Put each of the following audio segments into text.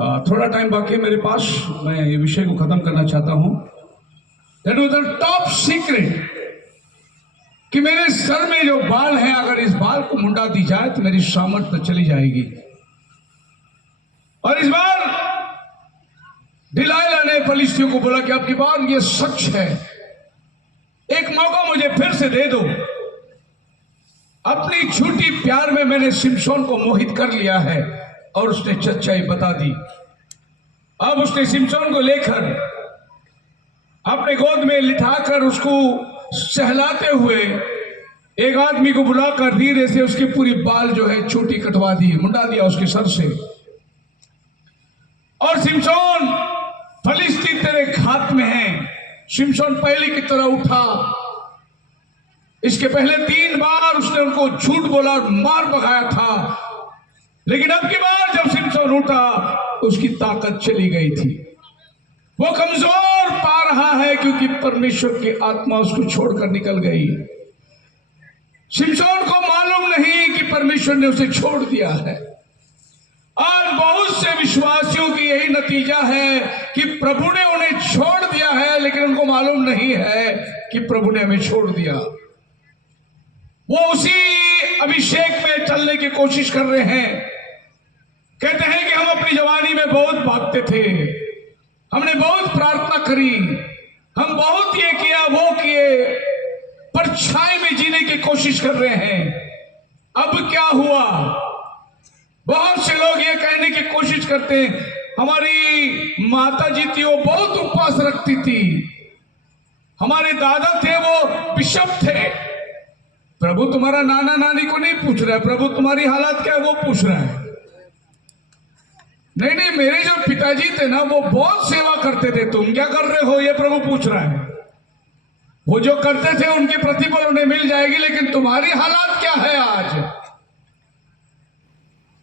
थोड़ा टाइम बाकी है मेरे पास, मैं ये विषय को खत्म करना चाहता हूं। That was the top secret कि मेरे सर में जो बाल है, अगर इस बाल को मुंडा दी जाए तो मेरी सामर्थ्य चली जाएगी। और इस बार डिलाइला ने फलिस्तियों को बोला कि आपकी बात ये सच है, एक मौका मुझे फिर से दे दो। अपनी झूठी प्यार में मैंने सिमसोन को मोहित कर लिया है और उसने सच्चाई बता दी। अब उसने सिमसोन को लेकर अपने गोद में लिटाकर उसको सहलाते हुए एक आदमी को बुलाकर धीरे से उसकी पूरी बाल जो है छोटी कटवा दी, मुंडा दिया उसके सर से। और सिमसोन, फलिस्ती तेरे हाथ में है। सिमसोन पहले की तरह उठा। इसके पहले 3 बार उसने उनको झूठ बोला और मार भगाया था, लेकिन अब की बार जब सिमसोन उठा उसकी ताकत चली गई थी। वो कमजोर पा रहा है क्योंकि परमेश्वर की आत्मा उसको छोड़कर निकल गई। सिमसोन को मालूम नहीं कि परमेश्वर ने उसे छोड़ दिया है। और बहुत से विश्वासियों की यही नतीजा है कि प्रभु ने उन्हें छोड़ दिया है, लेकिन उनको मालूम नहीं है कि प्रभु ने हमें छोड़ दिया। वो उसी अभिषेक में चलने की कोशिश कर रहे हैं। कहते हैं कि हम अपनी जवानी में बहुत भागते थे, हमने बहुत प्रार्थना करी, हम बहुत ये किया वो किए, पर छाए में जीने की कोशिश कर रहे हैं। अब क्या हुआ? बहुत से लोग ये कहने की कोशिश करते हैं, हमारी माता जी थी वो बहुत उपवास रखती थी, हमारे दादा थे वो बिशप थे। प्रभु तुम्हारा नाना नानी को नहीं पूछ रहा है, प्रभु तुम्हारी हालत क्या है वो पूछ रहा है। नहीं नहीं, मेरे जो पिताजी थे ना वो बहुत सेवा करते थे, तुम क्या कर रहे हो ये प्रभु पूछ रहा है। वो जो करते थे उनकी प्रतिफल उन्हें मिल जाएगी, लेकिन तुम्हारी हालत क्या है आज?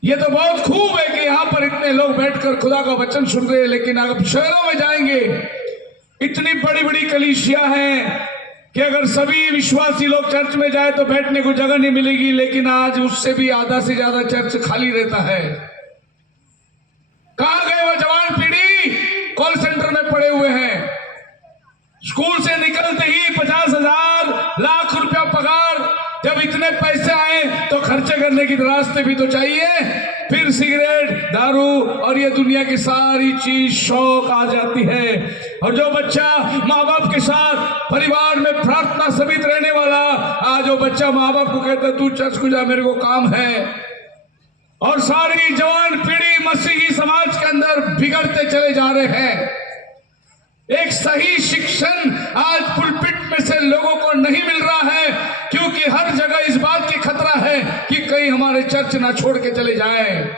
ये तो बहुत खूब है कि यहां पर इतने लोग बैठकर खुदा का वचन सुन रहे हैं, लेकिन अगर शहरों में जाएंगे इतनी बड़ी बड़ी कलीसिया हैं कि अगर सभी विश्वासी लोग चर्च में जाए तो बैठने को जगह नहीं मिलेगी, लेकिन आज उससे भी आधा से ज्यादा चर्च खाली रहता है। कहां गए वो जवान पीढ़ी? कॉल सेंटर में पड़े हुए हैं। स्कूल से निकलते ही 50,000 लाख रुपया पगार, जब इतने पैसे आए तो खर्चे करने की रास्ते भी तो चाहिए। फिर सिगरेट, दारू और ये दुनिया की सारी चीज शौक आ जाती है। और जो बच्चा माँ बाप के साथ परिवार में प्रार्थना समित रहने वाला, आज वो बच्चा माँ बाप को कहता है तू चर्च को जा, मेरे को काम है। और सारी जवान पीढ़ी मसीही समाज के अंदर बिगड़ते चले जा रहे हैं। एक सही शिक्षण आज पुलपिट में से लोगों को नहीं मिल रहा है, क्योंकि हर जगह इस बात की खतरा है कि कहीं हमारे चर्च ना छोड़ के चले जाए।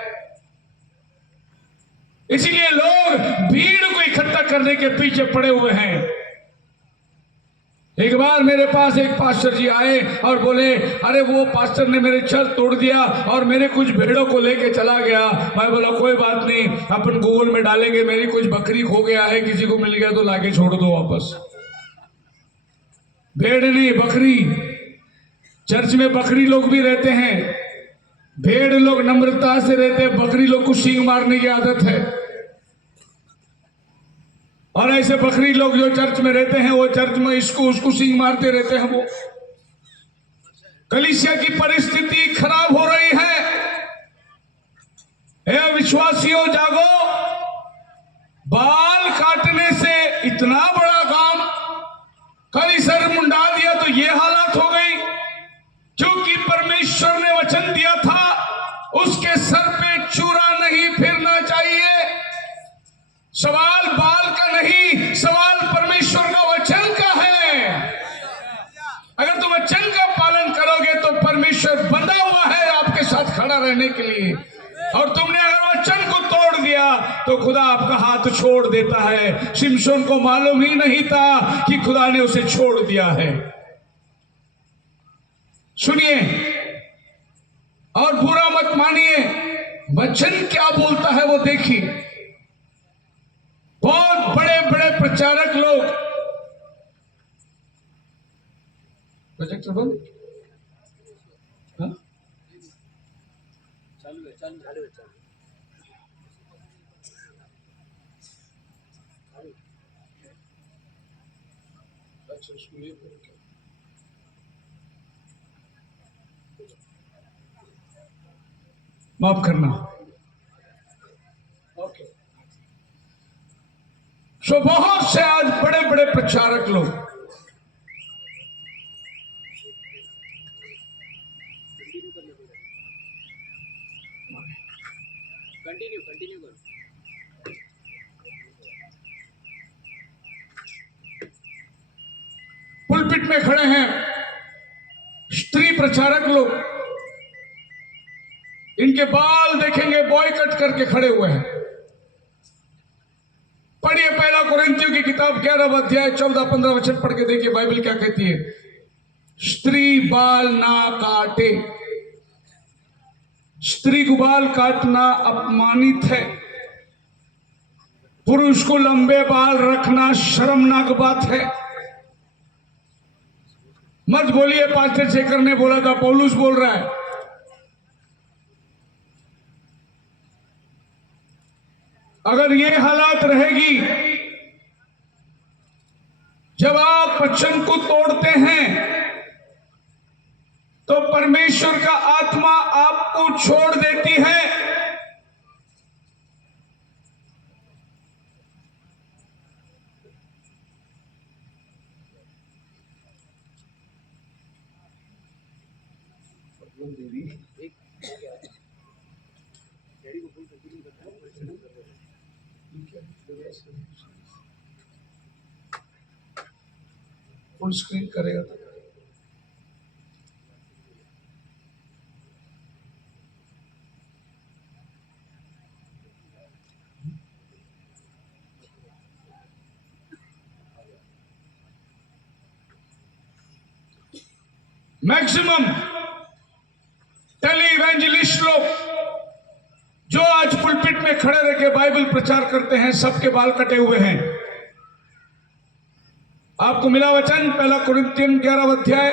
इसीलिए लोग भीड़ को इकट्ठा करने के पीछे पड़े हुए हैं। एक बार मेरे पास एक पास्टर जी आए और बोले, अरे वो पास्टर ने मेरे चर्च तोड़ दिया और मेरे कुछ भेड़ों को लेके चला गया। मैं बोला कोई बात नहीं, अपन गूगल में डालेंगे, मेरी कुछ बकरी खो गया है, किसी को मिल गया तो लाके छोड़ दो वापस। भेड़ नहीं, बकरी। चर्च में बकरी लोग भी रहते हैं, भेड़ लोग नम्रता से रहते हैं, बकरी लोग को सींग मारने की आदत है। और ऐसे बकरी लोग जो चर्च में रहते हैं वो चर्च में इसको उसको सींग मारते रहते हैं। वो कलीसिया की परिस्थिति खराब हो रही है। हे विश्वासियों जागो, बाल काटने से इतना बड़ा काम, कल सर मुंडा दिया तो ये हालत हो गई। क्योंकि परमेश्वर ने वचन दिया था उसके सर पे चूरा नहीं फिरना चाहिए। सवाल बाल का नहीं, सवाल परमेश्वर का वचन का है। अगर तुम वचन का पालन करोगे तो परमेश्वर बंधा हुआ है आपके साथ खड़ा रहने के लिए। और तुमने अगर वचन को तोड़ दिया तो खुदा आपका हाथ छोड़ देता है। सिमसोन को मालूम ही नहीं था कि खुदा ने उसे छोड़ दिया है। सुनिए और बुरा मत मानिए, वचन क्या बोलता है वो देखिए। बहुत बड़े बड़े प्रचारक लोग, प्रोजेक्टर बंद, माफ करना। सो बहुत से आज बड़े बड़े प्रचारक लोग कंटिन्यू करो। पुलपिट में खड़े हैं स्त्री प्रचारक लोग, इनके बाल देखेंगे बॉय कट करके खड़े हुए हैं। पढ़िए पहला कुरिन्थियों की किताब 11 अध्याय 14-15 वचन पढ़ के देखिए बाइबल क्या कहती है। स्त्री बाल ना काटे। स्त्री को बाल काटना अपमानित है। पुरुष को लंबे बाल रखना शर्मनाक बात है। मत बोलिए पास्टर शेखर ने बोला था, पौलुस बोल रहा है। अगर ये हालात रहेगी, जब आप वचन को तोड़ते हैं तो परमेश्वर का आत्मा आपको छोड़ देती है। फुल स्क्रीन करेगा तो मैक्सिमम टेली इवेंजलिस्ट लोग जो आज पुलपिट में खड़े रह के बाइबल प्रचार करते हैं, सबके बाल कटे हुए हैं। आपको मिला वचन पहला कुरिन्थियन 11 अध्याय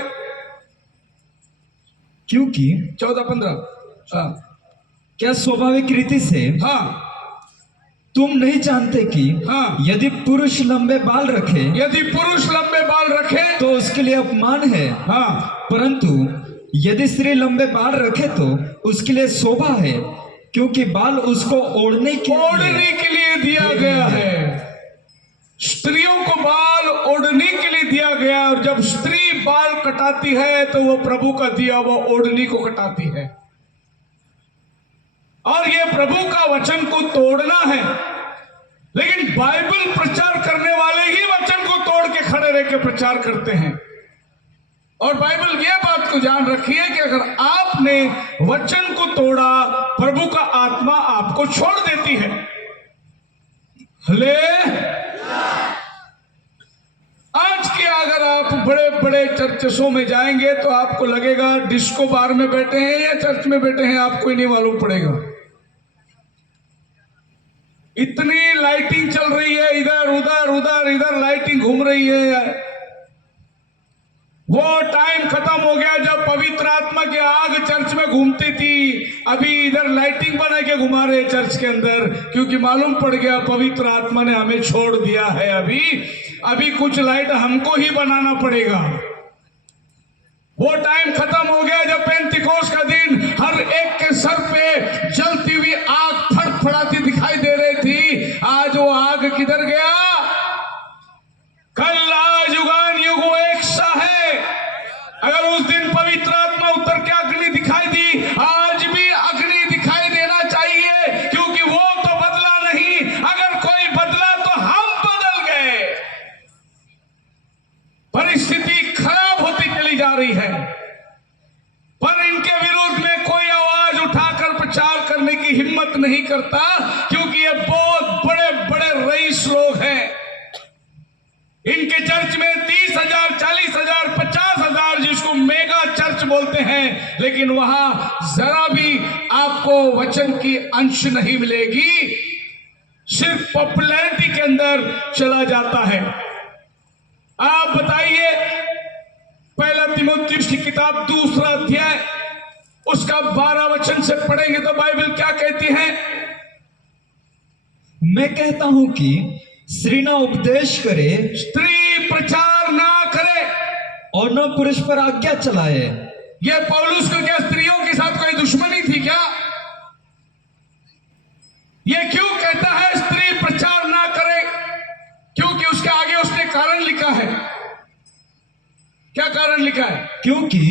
क्योंकि 14-15। हाँ क्या स्वाभाविक रीति से हाँ तुम नहीं जानते कि हाँ। यदि पुरुष लंबे बाल रखे यदि पुरुष लंबे बाल रखे तो उसके लिए अपमान है, हाँ, परंतु यदि स्त्री लंबे बाल रखे तो उसके लिए शोभा है, क्योंकि बाल उसको ओढ़ने के लिए दिया गया है। स्त्रियों को बाल ओढ़ने के लिए दिया गया, और जब स्त्री बाल कटाती है तो वो प्रभु का दिया वो ओढ़नी को कटाती है। और ये प्रभु का वचन को तोड़ना है। लेकिन बाइबल प्रचार करने वाले ही वचन को तोड़ के खड़े रह के प्रचार करते हैं। और बाइबल ये बात को जान रखिए कि अगर आपने वचन को तोड़ा, प्रभु का आत्मा आपको छोड़ देती है। हले आज के अगर आप बड़े बड़े चर्चों में जाएंगे तो आपको लगेगा डिस्को बार में बैठे हैं या चर्च में बैठे हैं, आपको ही नहीं मालूम पड़ेगा। इतनी लाइटिंग चल रही है, इधर उधर उधर इधर लाइटिंग घूम रही है। वो टाइम खत्म हो गया जब पवित्र आत्मा की आग चर्च में घूमती थी। अभी इधर लाइटिंग बना के घुमा रहे चर्च के अंदर, क्योंकि मालूम पड़ गया पवित्र आत्मा ने हमें छोड़ दिया है। अभी कुछ लाइट हमको ही बनाना पड़ेगा। वो टाइम खत्म हो गया जब पेंतिकोस का दिन हर एक के सर पे जलती हुई आग फड़फड़ाती दिखाई दे रही थी। आज वो आग किधर गया? कल आज युगान युग वो एक सा है। अगर उस दिन पवित्र आत्मा उतर के अग्नि दिखाई दी, आज भी अग्नि दिखाई देना चाहिए, क्योंकि वो तो बदला नहीं। अगर कोई बदला तो हम बदल गए। परिस्थिति खराब होती चली जा रही है, पर इनके विरोध में कोई आवाज उठाकर प्रचार करने की हिम्मत नहीं करता, क्योंकि ये बहुत बड़े बड़े रईस लोग हैं। इनके चर्च में 30,000, 40,000, 50,000 जिसको मेगा चर्च बोलते हैं, लेकिन वहां जरा भी आपको वचन की अंश नहीं मिलेगी। सिर्फ पॉपुलैरिटी के अंदर चला जाता है। आप बताइए, पहला तीमुथियुस की किताब 2 अध्याय उसका 12 वचन से पढ़ेंगे तो बाइबल क्या कहती है? मैं कहता हूं कि स्त्री ना उपदेश करे, स्त्री प्रचार ना करे। और न पुरुष पर आज्ञा चलाए। ये पौलुस को क्या स्त्रियों के साथ कोई दुश्मनी थी क्या? ये क्यों कहता है स्त्री प्रचार ना करे? क्योंकि उसके आगे उसने कारण लिखा है। क्या कारण लिखा है? क्योंकि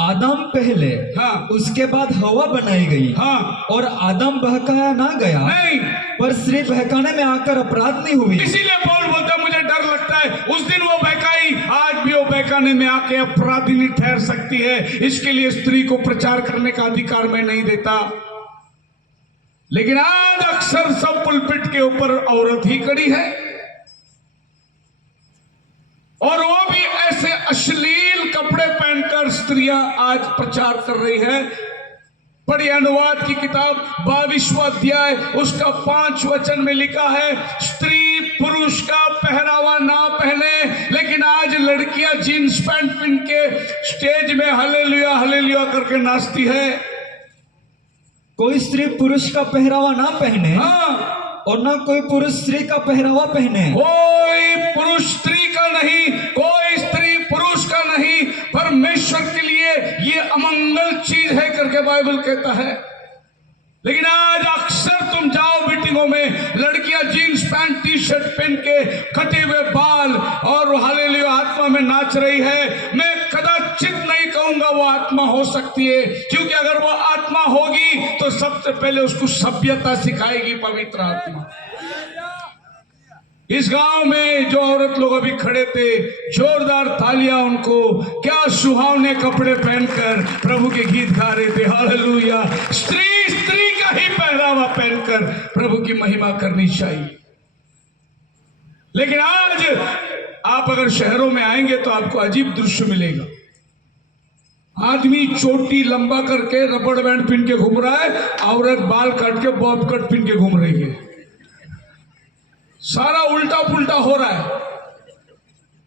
आदम पहले, हाँ, उसके बाद हवा बनाई गई, हाँ, और आदम बहकाया ना गया, नहीं, पर स्त्री बहकाने में आकर अपराध नहीं हुई। इसीलिए पौल बोलता है मुझे डर लगता है, उस दिन वो बहकाई, आज भी वो बहकाने में आके अपराधिनी ठहर सकती है। इसके लिए स्त्री को प्रचार करने का अधिकार मैं नहीं देता। लेकिन आज अक्सर सब पुलपिट के ऊपर औरत ही खड़ी है, और वो भी ऐसे अश्लील कपड़े पहनकर स्त्रियां आज प्रचार कर रही है। पढ़िए अनुवाद की किताब 22वां अध्याय उसका 5 वचन में लिखा है, स्त्री पुरुष का पहरावा ना पहने। लेकिन आज लड़कियां जीन्स पैंट पहन के स्टेज में हालेलुया हालेलुया करके नाचती है। कोई स्त्री पुरुष का पहरावा ना पहने, हाँ, और ना कोई पुरुष स्त्री का पहरावा पहने। कोई पुरुष स्त्री का नहीं, कोई स्त्री पुरुष का नहीं, परमेश्वर के लिए ये अमंगल चीज है करके बाइबल कहता है। लेकिन आज अक्सर तुम जाओ मीटिंगों में, लड़कियां जीन्स पैंट टी शर्ट पहन के कटे हुए बाल और हालेलुया आत्मा में नाच रही है। मैं कदाचित नहीं कहूंगा वो आत्मा हो सकती है, क्योंकि अगर वो आत्मा होगी तो सबसे पहले उसको सभ्यता सिखाएगी पवित्र आत्मा। इस गांव में जो औरत लोग अभी खड़े थे, जोरदार तालियां उनको, क्या सुहावने कपड़े पहनकर प्रभु के गीत गा रहे थे। हालेलुया। स्त्री का ही पहरावा पहनकर प्रभु की महिमा करनी चाहिए। लेकिन आज आप अगर शहरों में आएंगे तो आपको अजीब दृश्य मिलेगा। आदमी चोटी लंबा करके रबड़ बैंड पहन के घूम रहा है, औरत बाल काट के बॉब कट पहन के घूम रही है। सारा उल्टा पुल्टा हो रहा है।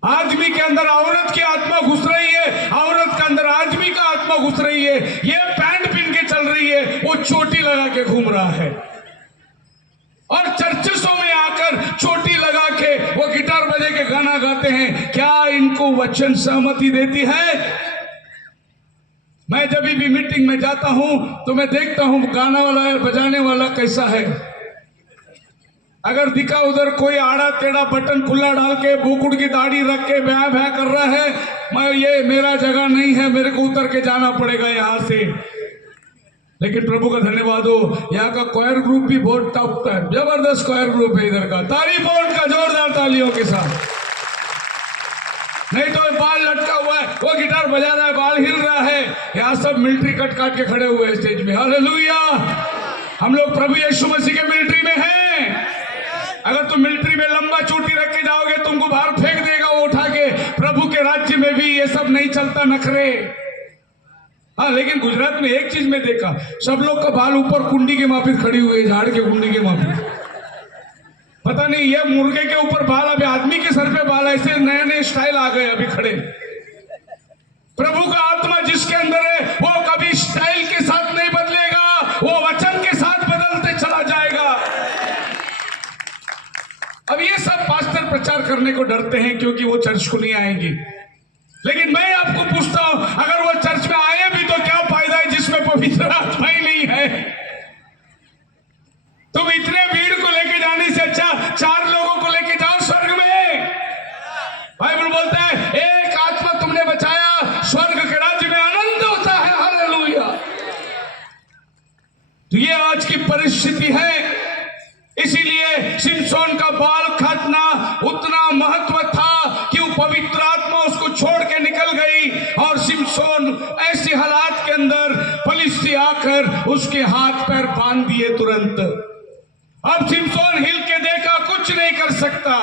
आदमी के अंदर औरत की आत्मा घुस रही है, औरत के अंदर आदमी का आत्मा घुस रही है। ये पैंट पहन के चल रही है, वो चोटी लगा के घूम रहा है। और चर्चों में आकर चोटी लगा के वो गिटार बजे के गाना गाते हैं। क्या इनको वचन सहमति देती है? मैं जब भी मीटिंग में जाता हूं तो मैं देखता हूं गाना वाला बजाने वाला कैसा है। अगर दिखा उधर कोई आड़ा टेढ़ा बटन खुला डाल के बुकुड़ की दाढ़ी रख के ब्याह ब्याह कर रहा है, मैं ये मेरा जगह नहीं है, मेरे को उतर के जाना पड़ेगा यहां से। लेकिन प्रभु का धन्यवाद हो, यहाँ का क्वायर ग्रुप भी बहुत टॉप है, जबरदस्त क्वायर ग्रुप है इधर का। तारीफ हो उनका जोरदार तालियों के साथ। नहीं तो बाल लटका हुआ है, वो गिटार बजा रहा है, बाल हिल रहा है, यहाँ सब मिलिट्री कट काट के खड़े हुए हैं स्टेज में। हालेलुया। हम लोग प्रभु यीशु मसीह के मिलिट्री में हैं। अगर तुम मिलिट्री में लंबा चोटी रख के जाओगे, तुमको बाहर फेंक देगा वो उठा के। प्रभु के राज्य में भी ये सब नहीं चलता नखरे। हाँ, लेकिन गुजरात में एक चीज में देखा, सब लोग का बाल ऊपर कुंडी के माफिक खड़ी हुई है, झाड़ के कुंडी के माफिक। पता नहीं ये मुर्गे के ऊपर बाल, अभी आदमी के सर पे बाल, ऐसे नए नए स्टाइल आ गए अभी खड़े। प्रभु का आत्मा जिसके अंदर है वो कभी स्टाइल के साथ नहीं बदलेगा, वो वचन के साथ बदलते चला जाएगा। अब ये सब पास्टर प्रचार करने को डरते हैं क्योंकि वो चर्च को नहीं आएंगे। लेकिन मैं आपको पूछता हूं, अगर वो चर्च में आए भी तो क्या फायदा है जिसमें पवित्र आत्मा ही नहीं है? तुम इतने भीड़ को लेके जाने से अच्छा 4 लोगों को लेके जाओ स्वर्ग में। बाइबल बोलता है एक आत्मा तुमने बचाया, स्वर्ग के राज्य में आनंद होता है। हालेलुया। तो ये आज की परिस्थिति है। इसीलिए सिमसोन का बाल काटना उतना महत्व था कि वो पवित्र आत्मा उसको छोड़ के निकल गई, और सिमसोन ऐसी हालात के अंदर फलिस्ती आकर उसके हाथ पैर बांध दिए तुरंत। अब सिमसोन हिल के देखा, कुछ नहीं कर सकता।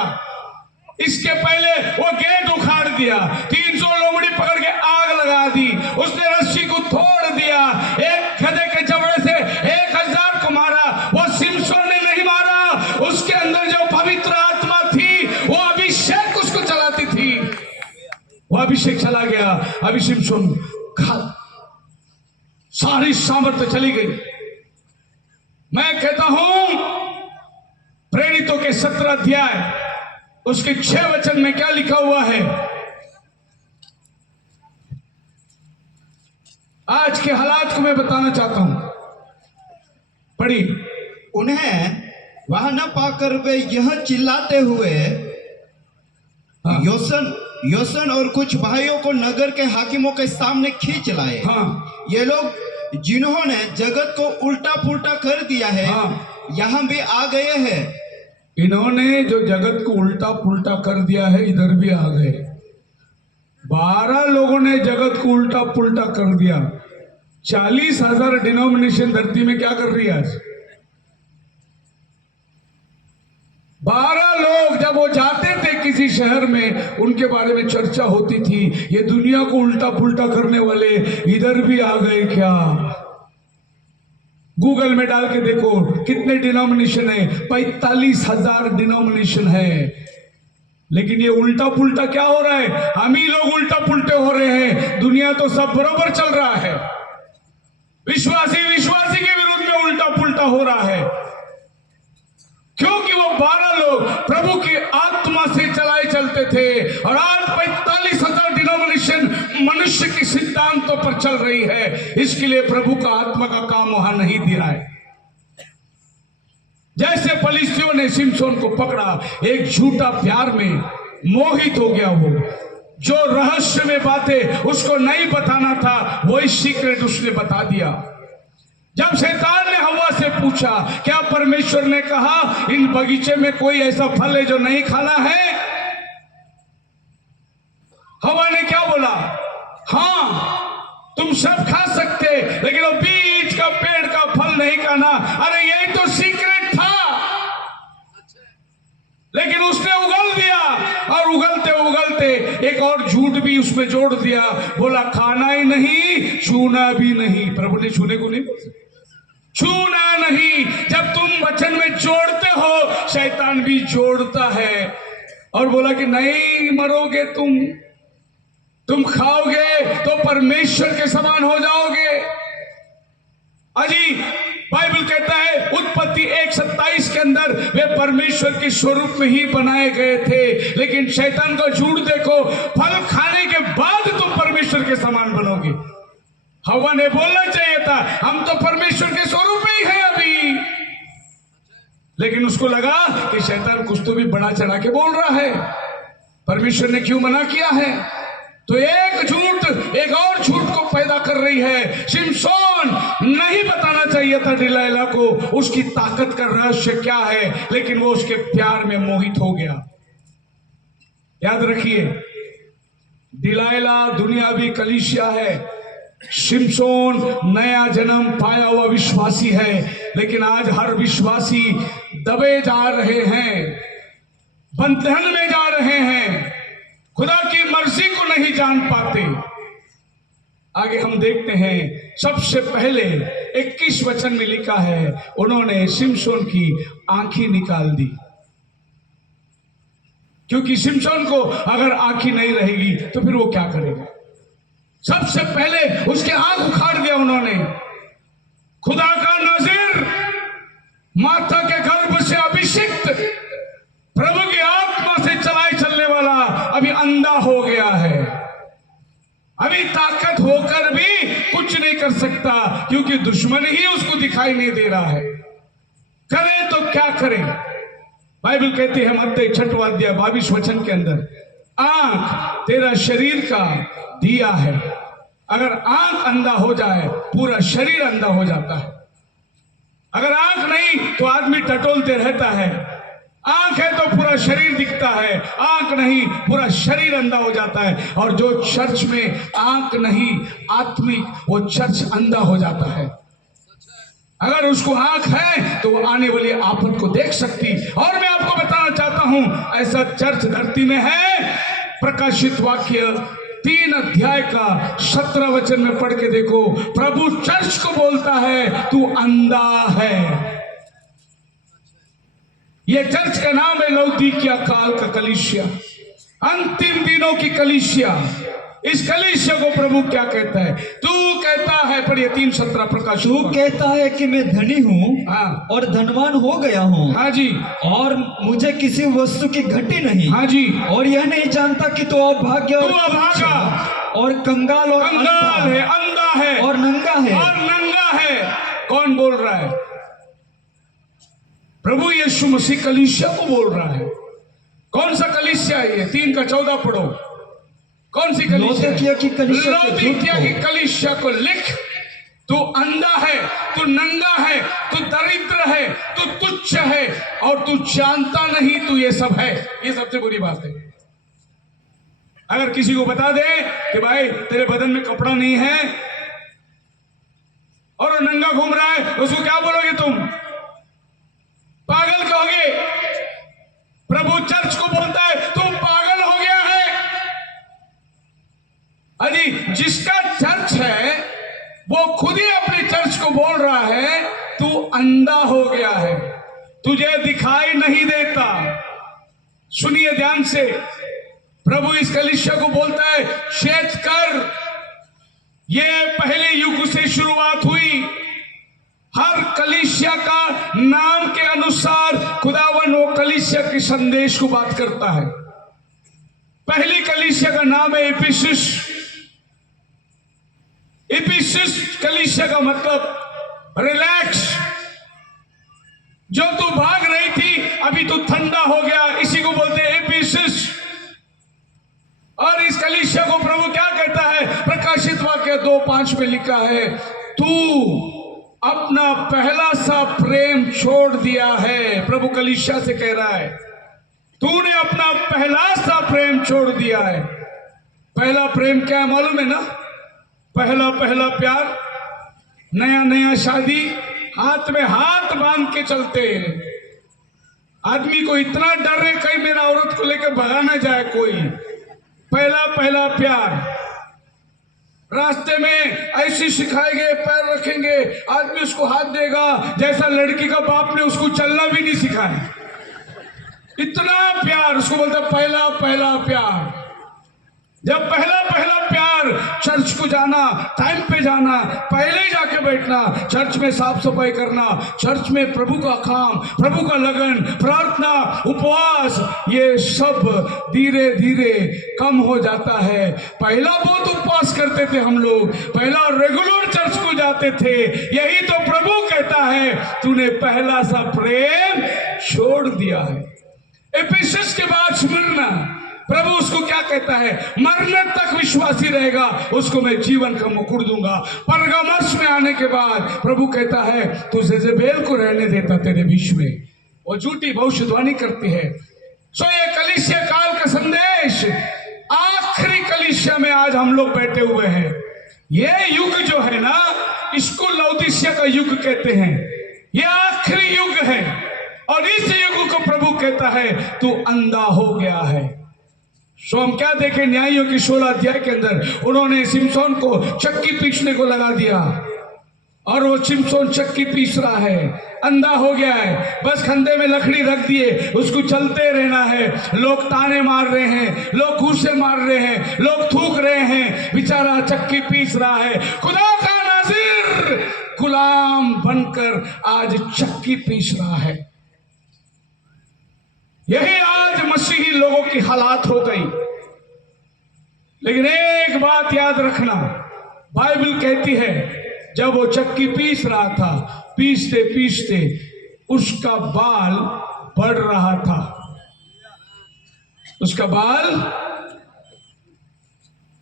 इसके पहले वो गेट उखाड़ दिया, 300 लोमड़ी पकड़ के आग लगा दी, उसने रस्सी को तोड़ दिया, एक गधे के जबड़े से 1000 को मारा। वो सिमसोन ने नहीं मारा, उसके अंदर जो पवित्र आत्मा थी वो अभिषेक उसको चलाती थी, वो अभिषेक चला गया। अभी सिमसोन सारी सामर्थ्य चली गई। मैं कहता हूं प्रेरितों के 17 अध्याय उसके 6 वचन में क्या लिखा हुआ है? आज के हालात को मैं बताना चाहता हूं। पढ़ी। उन्हें वहां न पाकर वे यह चिल्लाते हुए हाँ। योसन और कुछ भाइयों को नगर के हाकिमों के सामने खींच लाए। हाँ। ये लोग जिन्होंने जगत को उल्टा पुल्टा कर दिया है, हाँ। यहाँ भी आ गए हैं। इन्होंने जो जगत को उल्टा पुल्टा कर दिया है, इधर भी आ गए। 12 लोगों ने जगत को उल्टा पुल्टा कर दिया। 40,000 डिनोमिनेशन धरती में क्या कर रही है आज? 12 लोग जब वो जाते थे किसी शहर में, उनके बारे में चर्चा होती थी, ये दुनिया को उल्टा पुल्टा करने वाले इधर भी आ गए क्या? गूगल में डाल के देखो कितने डिनोमिनेशन है। 45,000 डिनोमिनेशन है। लेकिन ये उल्टा पुल्टा क्या हो रहा है? हम ही लोग उल्टा पुल्टे हो रहे हैं। दुनिया तो सब बराबर चल रहा है। विश्वासी के विरुद्ध में उल्टा पुल्टा हो रहा है, क्योंकि वो 12 लोग प्रभु की आत्मा से चलाए चलते थे। और आज 45,000 डिनोमिनेशन मनुष्य के सिद्धांतों पर चल रही है। इसके लिए प्रभु का आत्मा का काम वहां नहीं दिया है। जैसे फलिस्तियों ने सिमसोन को पकड़ा, एक झूठा प्यार में मोहित हो गया। वो जो रहस्य में बातें उसको नहीं बताना था, वही सीक्रेट उसने बता दिया। जब शैतान ने हवा से पूछा, क्या परमेश्वर ने कहा इन बगीचे में कोई ऐसा फल है जो नहीं खाना है? हवा ने क्या बोला? हाँ, तुम सब खा सकते, लेकिन वो बीज का पेड़ का फल नहीं खाना। अरे यही तो सीक्रेट था। लेकिन उसने उगल दिया, और उगलते उगलते एक और झूठ भी उसमें जोड़ दिया। बोला खाना ही नहीं, छूना भी नहीं। प्रभु ने छूने को नहीं बोला, छूना नहीं। जब तुम वचन में जोड़ते हो, शैतान भी जोड़ता है। और बोला कि नहीं मरोगे तुम खाओगे तो परमेश्वर के समान हो जाओगे। अजी बाइबल कहता है उत्पत्ति 1:27 के अंदर वे परमेश्वर के स्वरूप में ही बनाए गए थे। लेकिन शैतान का झूठ देखो, फल खाने के बाद तुम परमेश्वर के समान बनोगे। हवा ने बोलना चाहिए था हम तो परमेश्वर के स्वरूप में ही है अभी। लेकिन उसको लगा कि शैतान कुछ तो भी बड़ा चढ़ा के बोल रहा है, परमेश्वर ने क्यों मना किया है। तो एक झूठ एक और झूठ को पैदा कर रही है। शिमशोन नहीं बताना चाहिए था डिलाइला को उसकी ताकत का रहस्य क्या है, लेकिन वो उसके प्यार में मोहित हो गया। याद रखिए, डिलाइला दुनियावी कलीसिया है, शिमशोन नया जन्म पाया हुआ विश्वासी है। लेकिन आज हर विश्वासी दबे जा रहे हैं, बंधन में जा रहे हैं, खुदा की मर्जी को नहीं जान पाते। आगे हम देखते हैं, सबसे पहले 21 वचन में लिखा है उन्होंने शिमशोन की आंखें निकाल दी। क्योंकि शिमशोन को अगर आंखें नहीं रहेगी तो फिर वो क्या करेगा। सबसे पहले उसके आंख उखाड़ दिया उन्होंने। खुदा का नज़ीर, माता के गर्भ से अभिषिक्त, प्रभु की आत्मा से चलाए चलने वाला अभी अंधा हो गया है। अभी ताकत होकर भी कुछ नहीं कर सकता, क्योंकि दुश्मन ही उसको दिखाई नहीं दे रहा है। करे तो क्या करे। बाइबल कहती है मत्ती 6वां अध्याय 22 वचन के अंदर, आंख तेरा शरीर का दिया है। अगर आंख अंधा हो जाए पूरा शरीर अंधा हो जाता है। अगर आंख नहीं तो आदमी टटोलते रहता है। आंख है तो पूरा शरीर दिखता है, आंख नहीं पूरा शरीर अंधा हो जाता है। और जो चर्च में आंख नहीं आत्मिक, वो चर्च अंधा हो जाता है। अगर उसको आंख है तो वो आने वाली आफत को देख सकती। और मैं आपको बताना चाहता हूं, ऐसा चर्च धरती में है। प्रकाशित वाक्य 3 अध्याय का 17 वचन में पढ़ के देखो, प्रभु चर्च को बोलता है तू अंधा है। यह चर्च का नाम है लौदीकिया काल का कलीसिया, अंतिम दिनों की कलीसिया। इस कलीसिया को प्रभु क्या कहता है? तू कहता है, पढ़िए 3:17 प्रकाश। तू कहता है कि मैं धनी हूँ हाँ। और धनवान हो गया हूँ। हाँ जी। और मुझे किसी वस्तु की घटी नहीं। हाँ जी। और यह नहीं जानता कि तू अभाग्य तू अभागा और कंगाल और कंगाल है, अंधा है और नंगा है। और नंगा है। कौन बोल रहा है? प्रभु यीशु मसीह कलीसिया को बोल रहा है। कौन सा कलीसिया है ये? 3:14 पढ़ो। कौन सी कलीसिया? लौदीकिया की कलीसिया के दूत लौदीकिया को। की कलीसिया को लिख, तू अंधा है, तू नंगा है, तू दरिद्र है, तू तुच्छ है और तू जानता नहीं तू ये सब है। ये सबसे बुरी बात है। अगर किसी को बता दे कि भाई तेरे बदन में कपड़ा नहीं है और वो नंगा घूम रहा है, उसको क्या बोलोगे तुम? पागल कहोगे। प्रभु चर्च को बोलता है तू पागल हो गया है। अजी जिसका चर्च है वो खुद ही अपने चर्च को बोल रहा है तू अंधा हो गया है, तुझे दिखाई नहीं देता। सुनिए ध्यान से, प्रभु इस कलीसिया को बोलता है चेत कर। ये पहले युग से शुरुआत हुई। हर कलीसिया का नाम के अनुसार खुदावन वो कलीसिया के संदेश को बात करता है। पहली कलीसिया का नाम है इफिसुस। इफिसुस कलीसिया का मतलब रिलैक्स। जो तू भाग रही थी अभी तू ठंडा हो गया, इसी को बोलते हैं इफिसुस। और इस कलीसिया को प्रभु क्या कहता है? प्रकाशित वाक्य 2:5 में लिखा है, तू अपना पहला सा प्रेम छोड़ दिया है। प्रभु कलीसिया से कह रहा है तूने अपना पहला सा प्रेम छोड़ दिया है। पहला प्रेम क्या है मालूम है ना? पहला पहला प्यार, नया नया शादी, हाथ में हाथ बांध के चलते हैं। आदमी को इतना डर है कहीं मेरा औरत को लेकर भगा ना जाए कोई। पहला पहला प्यार, रास्ते में ऐसे सिखाएंगे, पैर रखेंगे, आदमी उसको हाथ देगा जैसा लड़की का बाप ने उसको चलना भी नहीं सिखाया। इतना प्यार, उसको बोलता पहला पहला प्यार। जब पहला पहला प्यार, चर्च को जाना, टाइम पे जाना, पहले ही जाके बैठना, चर्च में साफ सफाई करना, चर्च में प्रभु का काम, प्रभु का लगन, प्रार्थना, उपवास, ये सब धीरे धीरे कम हो जाता है। पहला बहुत उपवास करते थे हम लोग, पहला रेगुलर चर्च को जाते थे। यही तो प्रभु कहता है तूने पहला सा प्रेम छोड़ दिया है। इफिसुस के बाद स्मिरना, प्रभु उसको क्या कहता है? मरने तक विश्वासी रहेगा उसको मैं जीवन का मुकुट दूंगा। परगमस में आने के बाद प्रभु कहता है तू जेजेबेल को रहने देता तेरे बीच में, वो झूठी भविष्यवाणी करती है। सो ये कलीसिया काल का संदेश, आखिरी कलीसिया में आज हम लोग बैठे हुए हैं। ये युग जो है ना, इसको लौदीकिया का युग कहते हैं। ये आखिरी युग है और इस युग को प्रभु कहता है तू अंधा हो गया है। सो हम क्या देखें? न्यायियों की 16 अध्याय के अंदर उन्होंने सिमसोन को चक्की पीसने को लगा दिया और वो सिमसोन चक्की पीस रहा है, अंधा हो गया है। बस कंधे में लकड़ी रख दिए, उसको चलते रहना है। लोग ताने मार रहे हैं, लोग घूसे मार रहे हैं, लोग थूक रहे हैं, बेचारा चक्की पीस रहा है। खुदा का नाज़िर गुलाम बनकर आज चक्की पीस रहा है। यही आज मसीही लोगों की हालात हो गई। लेकिन एक बात याद रखना, बाइबल कहती है जब वो चक्की पीस रहा था, पीसते पीसते उसका बाल बढ़ रहा था। उसका बाल,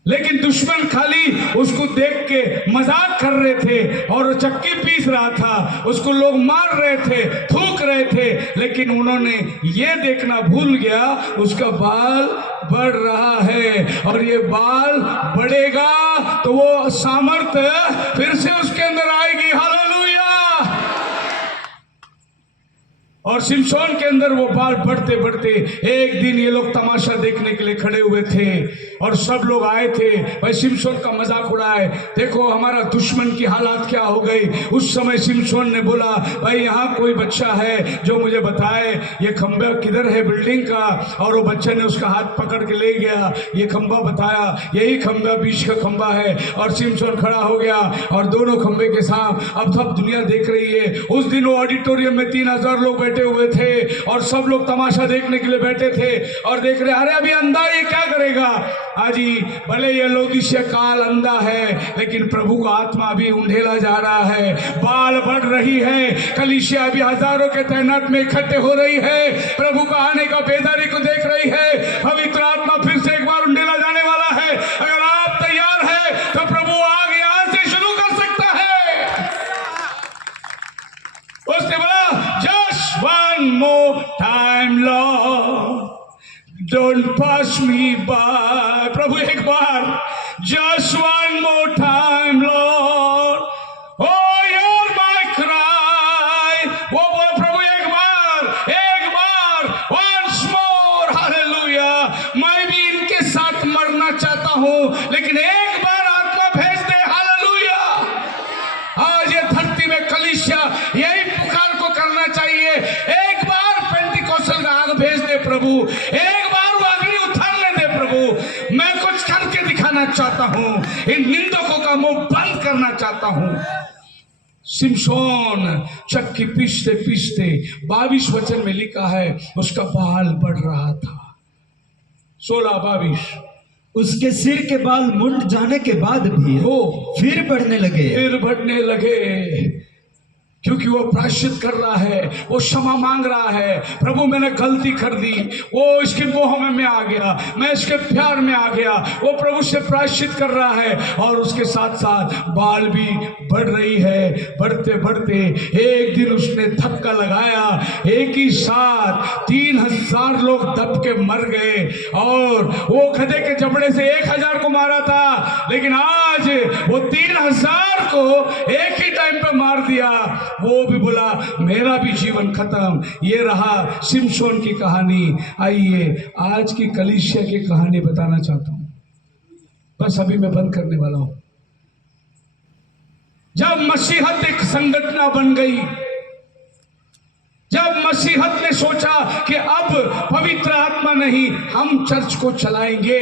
लेकिन दुश्मन खाली उसको देख के मजाक कर रहे थे और वो चक्की पीस रहा था, उसको लोग मार रहे थे, थूक रहे थे, लेकिन उन्होंने ये देखना भूल गया उसका बाल बढ़ रहा है और ये बाल बढ़ेगा तो वो सामर्थ्य फिर से उसके अंदर आएगी। हालेलुया। और सिमसोन के अंदर वो बाल बढ़ते बढ़ते एक दिन ये लोग तमाशा देखने के लिए खड़े हुए थे और सब लोग आए थे, भाई सिमसोन का मजाक उड़ाए, देखो हमारा दुश्मन की हालात क्या हो गई। उस समय सिमसोन ने बोला भाई यहाँ कोई बच्चा है जो मुझे बताए ये खंबा किधर है बिल्डिंग का, और वो बच्चे ने उसका हाथ पकड़ के ले गया, ये खंबा बताया, यही खंबा बीच का खंबा है। और सिमसोन खड़ा हो गया और दोनों खंबे के साथ अब सब दुनिया देख रही है। उस दिन वो ऑडिटोरियम में 3000 लोग बैठे बैठे हुए थे और सब लोग तमाशा देखने के लिए बैठे थे और देख रहे, अरे अभी अंधा ये क्या करेगा। हाजी, भले ये लौदीसिया काल अंधा है, लेकिन प्रभु का आत्मा अभी उंडेला जा रहा है, बाल बढ़ रही है, कलीसिया अभी हजारों के तैनात में इकट्ठे हो रही है, प्रभु का आने का बेदारी को देख रही है, पवित्र आत्मा फिर से एक बार उंडेला जाने वाला है। अगर आप तैयार हैं तो प्रभु आगे आज से शुरू कर सकता है। उसने बोला, just one more time lord, don't pass me by. प्रभु एक बार, just one more time lord, oh hear my cry। वो प्रभु एक बार once more, हालेलुया। मैं भी इनके साथ मरना चाहता हूं, लेकिन एक बार आत्मा भेज दे, हालेलुया। आज ये धरती में कलीसिया यही पुकार को करना चाहिए, एक बार पेंटिकोस्टल का आग भेज दे प्रभु, एक बार वो अग्नि उतारने दे प्रभु। मैं कुछ करके दिखाना चाहता हूं, इन निंदकों का मुंह बंद करना चाहता हूं। सिमसोन चक्की पीसते पीसते 22 वचन में लिखा है, उसका बाल बढ़ रहा था। 16-22, उसके सिर के बाल मुंड जाने के बाद भी वो फिर बढ़ने लगे। फिर बढ़ने लगे, क्योंकि वो प्रायश्चित कर रहा है, वो क्षमा मांग रहा है। प्रभु मैंने गलती कर दी, वो इसके मोह में मैं आ गया, मैं इसके प्यार में आ गया। वो प्रभु से प्रायश्चित कर रहा है और उसके साथ साथ बाल भी बढ़ रही है। बढ़ते बढ़ते एक दिन उसने धक्का लगाया, एक ही साथ 3000 लोग दब के मर गए। और वो गधे के जबड़े से 1000 को मारा था, लेकिन आज वो 3000 को एक ही टाइम पे मार दिया। वो भी बोला, मेरा भी जीवन खत्म। ये रहा सिमसोन की कहानी। आइए आज की कलीसिया की कहानी बताना चाहता हूं, बस अभी मैं बंद करने वाला हूं। जब मसीहत एक संगठन बन गई, जब मसीहत ने सोचा कि अब पवित्र आत्मा नहीं, हम चर्च को चलाएंगे।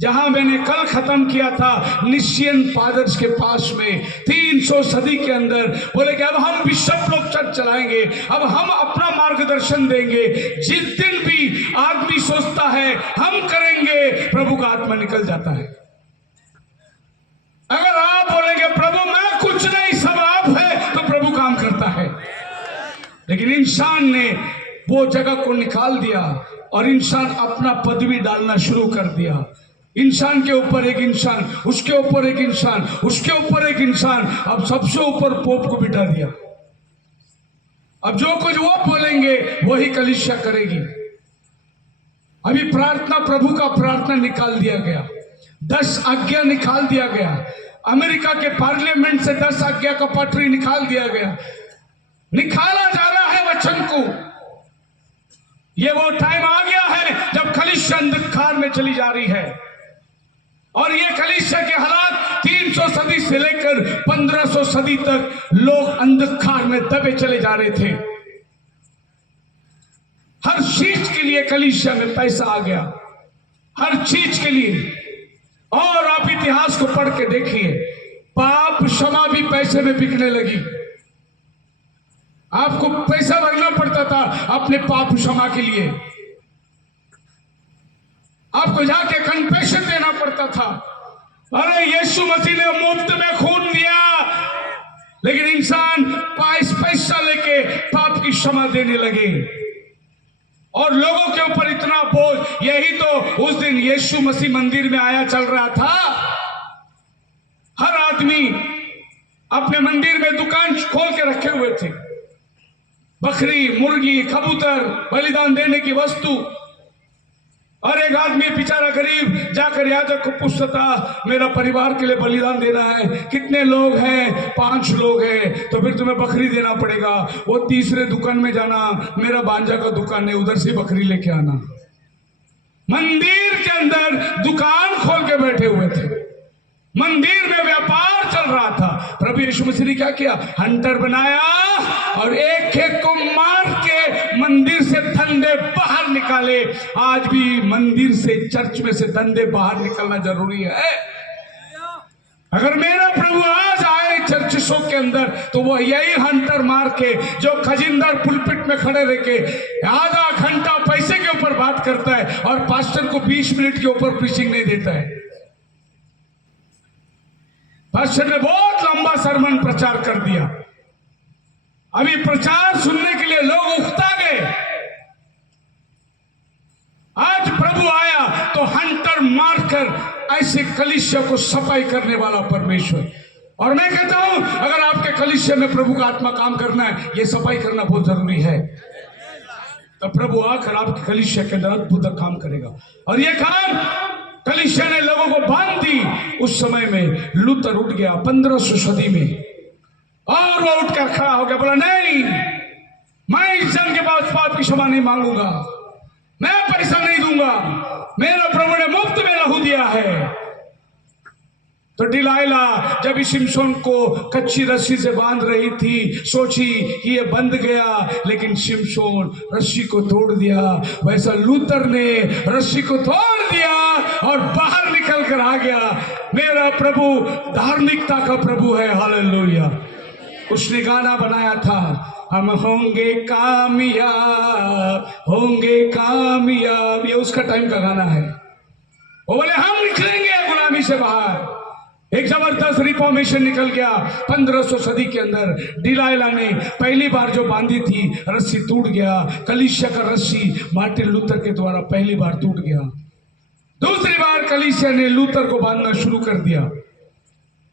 जहां मैंने कल खत्म किया था निशियन फादर्स के पास में 300 सदी के अंदर, बोले कि अब हम बिशप लोग चर्च चलाएंगे, अब हम अपना मार्गदर्शन देंगे। जिस दिन भी आदमी सोचता है हम करेंगे, प्रभु का आत्मा निकल जाता है। अगर आप बोलेंगे प्रभु मैं कुछ नहीं, सब आप है, तो प्रभु काम करता है। लेकिन इंसान ने वो जगह को निकाल दिया और इंसान अपना पदवी डालना शुरू कर दिया। इंसान के ऊपर एक इंसान, उसके ऊपर एक इंसान, उसके ऊपर एक इंसान, अब सबसे ऊपर पोप को बिठा दिया। अब जो कुछ वो बोलेंगे वही कलीसिया करेगी। अभी प्रार्थना, प्रभु का प्रार्थना निकाल दिया गया, 10 आज्ञा निकाल दिया गया। अमेरिका के पार्लियामेंट से 10 आज्ञा का पटरी निकाल दिया गया, निकाला जा रहा है वचन को। ये वो टाइम आ गया है जब कलीसिया अंधकार में चली जा रही है। और ये कलीसिया के हालात 300 सदी से लेकर 1500 सदी तक लोग अंधकार में दबे चले जा रहे थे। हर चीज के लिए कलीसिया में पैसा आ गया, हर चीज के लिए। और आप इतिहास को पढ़ के देखिए, पाप क्षमा भी पैसे में बिकने लगी। आपको पैसा भरना पड़ता था अपने पाप क्षमा के लिए, आपको जाके कन्फेशन देना पड़ता था। अरे यीशु मसीह ने मुफ्त में खून दिया, लेकिन इंसान पैसा लेके पाप की क्षमा देने लगे और लोगों के ऊपर इतना बोझ। यही तो उस दिन यीशु मसीह मंदिर में आया चल रहा था। हर आदमी अपने मंदिर में दुकान खोल के रखे हुए थे, बकरी, मुर्गी, कबूतर, बलिदान देने की वस्तु। और एक आदमी बेचारा गरीब जाकर याजक को पूछता था, मेरा परिवार के लिए बलिदान देना है, कितने लोग हैं? 5 लोग हैं, तो फिर तुम्हें बकरी देना पड़ेगा। वो तीसरे दुकान में जाना, मेरा बांजा का दुकान है, उधर से बकरी लेके आना। मंदिर के अंदर दुकान खोल के बैठे हुए थे, मंदिर में व्यापार चल रहा था। प्रभु यीशु मसीह ने क्या किया? हंटर बनाया और एक एक को मार के मंदिर से धंधे बाहर निकाले। आज भी मंदिर से, चर्च में से धंधे बाहर निकलना जरूरी है। अगर मेरा प्रभु आज आए चर्च चर्चों के अंदर, तो वो यही हंटर मार के जो खजिंदर पुलपिट में खड़े रह के आधा घंटा पैसे के ऊपर बात करता है और पास्टर को 20 मिनट के ऊपर प्रीचिंग नहीं देता है। पास्टर ने बहुत लंबा सरमन प्रचार कर दिया। अभी प्रचार सुनने के लिए लोग उकता गए। आज प्रभु आया तो हंटर मारकर ऐसे कलीसिया को सफाई करने वाला परमेश्वर। और मैं कहता हूं, अगर आपके कलीसिया में प्रभु का आत्मा काम करना है, ये सफाई करना बहुत जरूरी है, तो प्रभु आकर आपके कलीसिया के अंदर अद्भुत काम करेगा। और ये काम कलीसिया ने लोगों को बांध दी। उस समय में लूथर उठ गया 1500 सदी में, और वो उठकर खड़ा हो गया, बोला नहीं, मैं इस जन के पास पाप की क्षमा नहीं मांगूंगा, मैं पैसा नहीं दूंगा, मेरा प्रभु ने मुफ्त में लहू दिया है। तो डिलाइला जब इस शिमशोन को कच्ची रस्सी से बांध रही थी, सोची कि ये बंध गया, लेकिन शिमशोन रस्सी को तोड़ दिया। वैसा लूथर ने रस्सी को तोड़ दिया और बाहर निकल कर आ गया। मेरा प्रभु धार्मिकता का प्रभु है, हालेलुया। उसने गाना बनाया था, हम होंगे कामयाब, होंगे कामयाब, ये उसका टाइम का गाना है। वो बोले हम निकलेंगे गुलामी से बाहर। एक जबरदस्त रिफॉर्मेशन निकल गया 1500 सदी के अंदर। डिलाइला ने पहली बार जो बांधी थी रस्सी टूट गया। कलीसिया का रस्सी मार्टिन लूथर के द्वारा पहली बार टूट गया। दूसरी बार कलीसिया ने लूथर को बांधना शुरू कर दिया,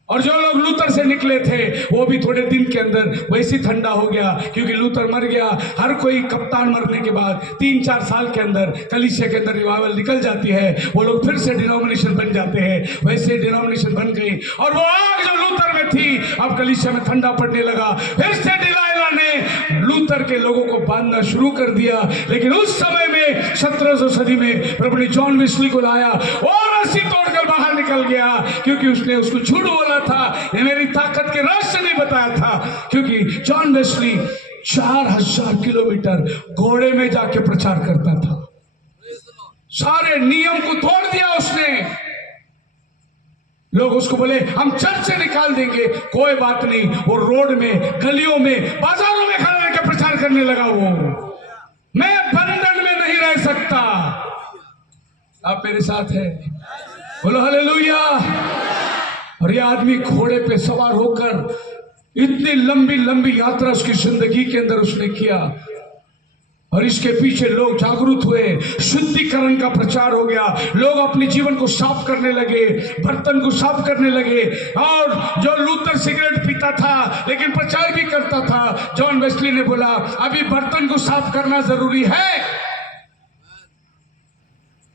और जो लोग लूथर से निकले थे वो भी थोड़े दिन के अंदर वैसे ही ठंडा हो गया, क्योंकि लूथर मर गया। हर कोई कप्तान मरने के बाद 3-4 साल के अंदर कलीसिया के अंदर रिवाइवल निकल जाती है, वो लोग फिर से डिनोमिनेशन बन जाते हैं। वैसे डिनोमिनेशन बन गई, और वो आग जो लूथर में थी अब कलीसिया में ठंडा पड़ने लगा। फिर से डिलाइला ने लूथर के लोगों को बांधना शुरू कर दिया। लेकिन उस समय में 1700 सदी में प्रभु ने जॉन वेस्ली को लाया, और रस्सी तोड़कर बाहर निकल गया, क्योंकि उसने उसको झूठ बोला था, ये मेरी ताकत के रहस्य नहीं बताया था। क्योंकि जॉन वेस्ली 4000 किलोमीटर घोड़े में जाके प्रचार करता था। सारे नियम को तोड़ दिया उसने। लोग उसको बोले हम चर्च से निकाल देंगे, कोई बात नहीं, वो रोड में, गलियों में, बाजारों में खड़ा रहकर प्रचार करने लगा। वो मैं बंधन में नहीं रह सकता। आप मेरे साथ हैं, बोलो हालेलुया। और ये आदमी घोड़े पे सवार होकर इतनी लंबी लंबी यात्रा उसकी जिंदगी के अंदर उसने किया, और इसके पीछे लोग जागरूक हुए। शुद्धिकरण का प्रचार हो गया, लोग अपने जीवन को साफ करने लगे, बर्तन को साफ करने लगे। और जो लूथर सिगरेट पीता था लेकिन प्रचार भी करता था, जॉन वेस्ली ने बोला अभी बर्तन को साफ करना जरूरी है।